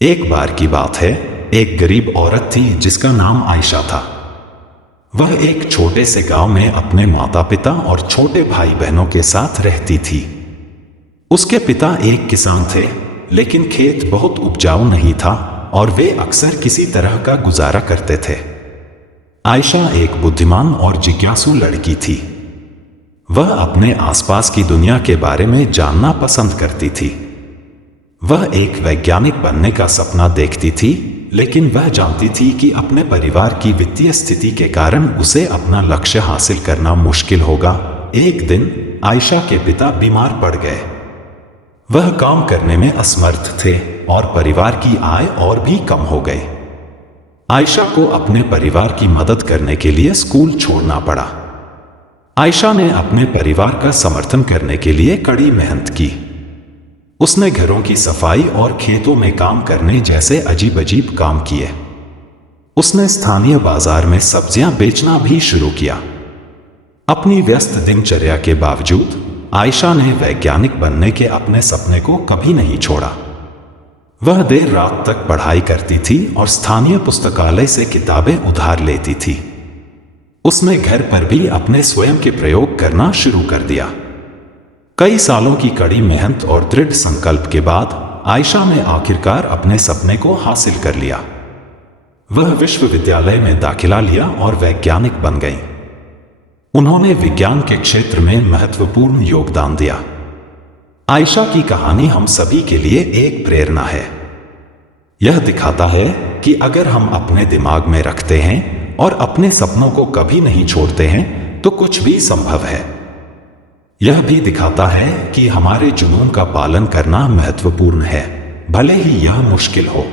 एक बार की बात है, एक गरीब औरत थी जिसका नाम आयशा था। वह एक छोटे से गांव में अपने माता पिता और छोटे भाई बहनों के साथ रहती थी। उसके पिता एक किसान थे, लेकिन खेत बहुत उपजाऊ नहीं था और वे अक्सर किसी तरह का गुजारा करते थे। आयशा एक बुद्धिमान और जिज्ञासु लड़की थी। वह अपने आसपास की दुनिया के बारे में जानना पसंद करती थी। वह एक वैज्ञानिक बनने का सपना देखती थी, लेकिन वह जानती थी कि अपने परिवार की वित्तीय स्थिति के कारण उसे अपना लक्ष्य हासिल करना मुश्किल होगा। एक दिन आयशा के पिता बीमार पड़ गए। वह काम करने में असमर्थ थे और परिवार की आय और भी कम हो गई। आयशा को अपने परिवार की मदद करने के लिए स्कूल छोड़ना पड़ा। आयशा ने अपने परिवार का समर्थन करने के लिए कड़ी मेहनत की। उसने घरों की सफाई और खेतों में काम करने जैसे अजीब अजीब काम किए। उसने स्थानीय बाजार में सब्जियां बेचना भी शुरू किया। अपनी व्यस्त दिनचर्या के बावजूद आयशा ने वैज्ञानिक बनने के अपने सपने को कभी नहीं छोड़ा। वह देर रात तक पढ़ाई करती थी और स्थानीय पुस्तकालय से किताबें उधार लेती थी। उसने घर पर भी अपने स्वयं के प्रयोग करना शुरू कर दिया। कई सालों की कड़ी मेहनत और दृढ़ संकल्प के बाद आयशा ने आखिरकार अपने सपने को हासिल कर लिया। वह विश्वविद्यालय में दाखिला लिया और वैज्ञानिक बन गई। उन्होंने विज्ञान के क्षेत्र में महत्वपूर्ण योगदान दिया। आयशा की कहानी हम सभी के लिए एक प्रेरणा है। यह दिखाता है कि अगर हम अपने दिमाग में रखते हैं और अपने सपनों को कभी नहीं छोड़ते हैं तो कुछ भी संभव है। यह भी दिखाता है कि हमारे जुनून का पालन करना महत्वपूर्ण है, भले ही यह मुश्किल हो।